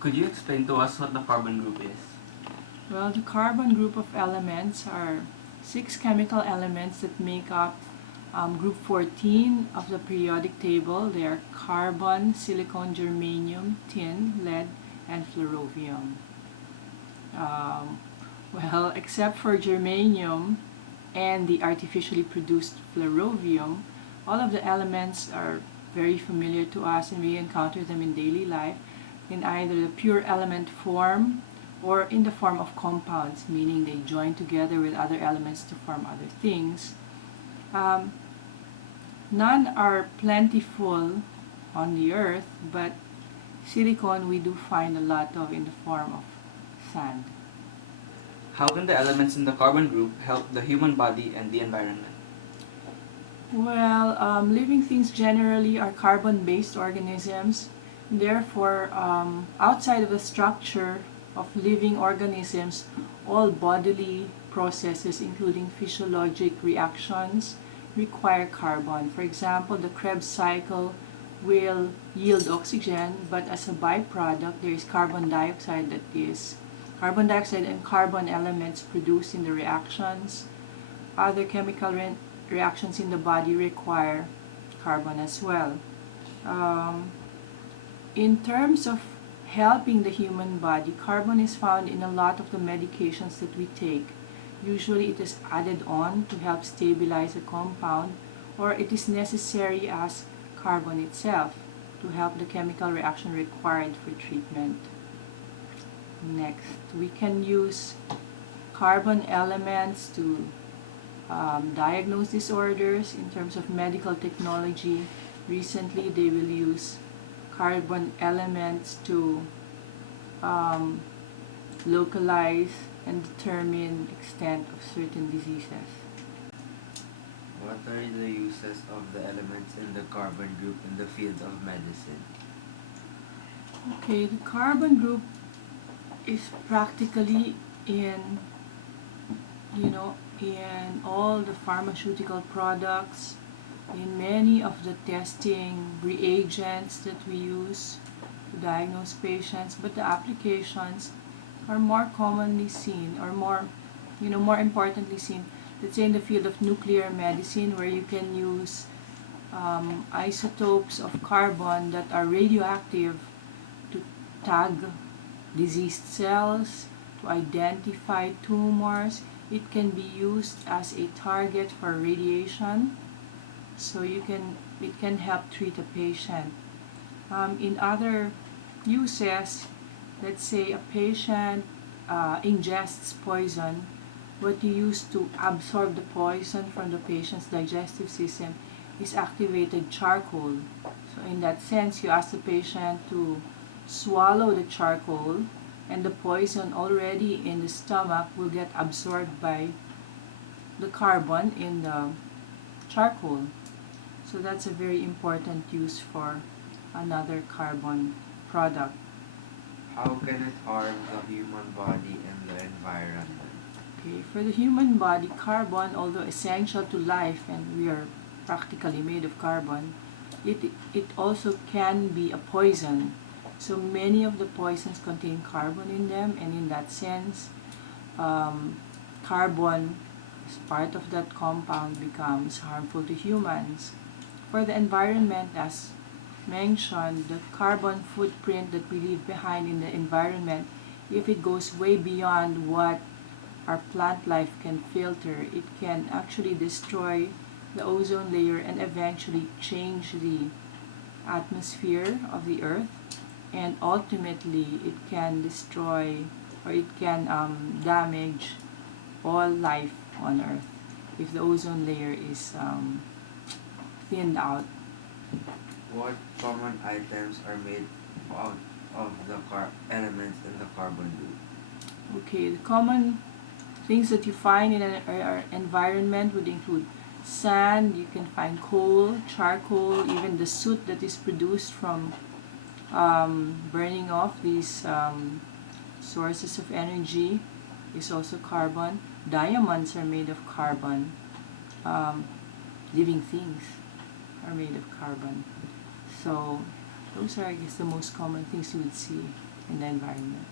Could you explain to us what the carbon group is? Well, the carbon group of elements are 6 chemical elements that make up group 14 of the periodic table. They are carbon, silicon, germanium, tin, lead, and flerovium. Um, well, except for germanium and the artificially produced flerovium, all of the elements are very familiar to us and we encounter them in daily life in either the pure element form or in the form of compounds, meaning they join together with other elements to form other things. Um, None are plentiful on the earth, but silicon we do find a lot of in the form of sand. How can the elements in the carbon group help the human body and the environment? Well, living things generally are carbon-based organisms. Therefore, outside of the structure of living organisms, all bodily processes, including physiologic reactions, require carbon. For example, the Krebs cycle will yield oxygen, but as a byproduct, there is carbon dioxide and carbon elements produced in the reactions. Other chemical reactions in the body require carbon as well. Um, in terms of helping the human body, carbon is found in a lot of the medications that we take. Usually it is added on to help stabilize a compound, or it is necessary as carbon itself to help the chemical reaction required for treatment. Next, we can use carbon elements to diagnose disorders in terms of medical technology. Recently, they will use carbon elements to um, localize and determine extent of certain diseases. What are the uses of the elements in the carbon group in the field of medicine? Okay, the carbon group is practically in, in all the pharmaceutical products, in many of the testing reagents that we use to diagnose patients, but the applications are more commonly seen or more importantly seen, let's say in the field of nuclear medicine where you can use isotopes of carbon that are radioactive to tag diseased cells, to identify tumors. It can be used as a target for radiation, so it can help treat a patient. In other uses, let's say a patient ingests poison, what you use to absorb the poison from the patient's digestive system is activated charcoal. So in that sense, you ask the patient to swallow the charcoal and the poison already in the stomach will get absorbed by the carbon in the charcoal. So that's a very important use for another carbon product. How can it harm the human body and the environment? Okay, for the human body, carbon, although essential to life, and we are practically made of carbon, it also can be a poison. So many of the poisons contain carbon in them, and in that sense, carbon as part of that compound becomes harmful to humans. For the environment, as mentioned, the carbon footprint that we leave behind in the environment, if it goes way beyond what our plant life can filter, it can actually destroy the ozone layer and eventually change the atmosphere of the earth, and ultimately it can destroy or it can damage all life on earth if the ozone layer is thinned out. What common items are made out of the elements in the carbon group? Okay, the common things that you find in our environment would include sand, you can find coal, charcoal, even the soot that is produced from burning off these sources of energy is also carbon. Diamonds are made of carbon. Living things are made of carbon. So those are, I guess, the most common things you would see. in the environment.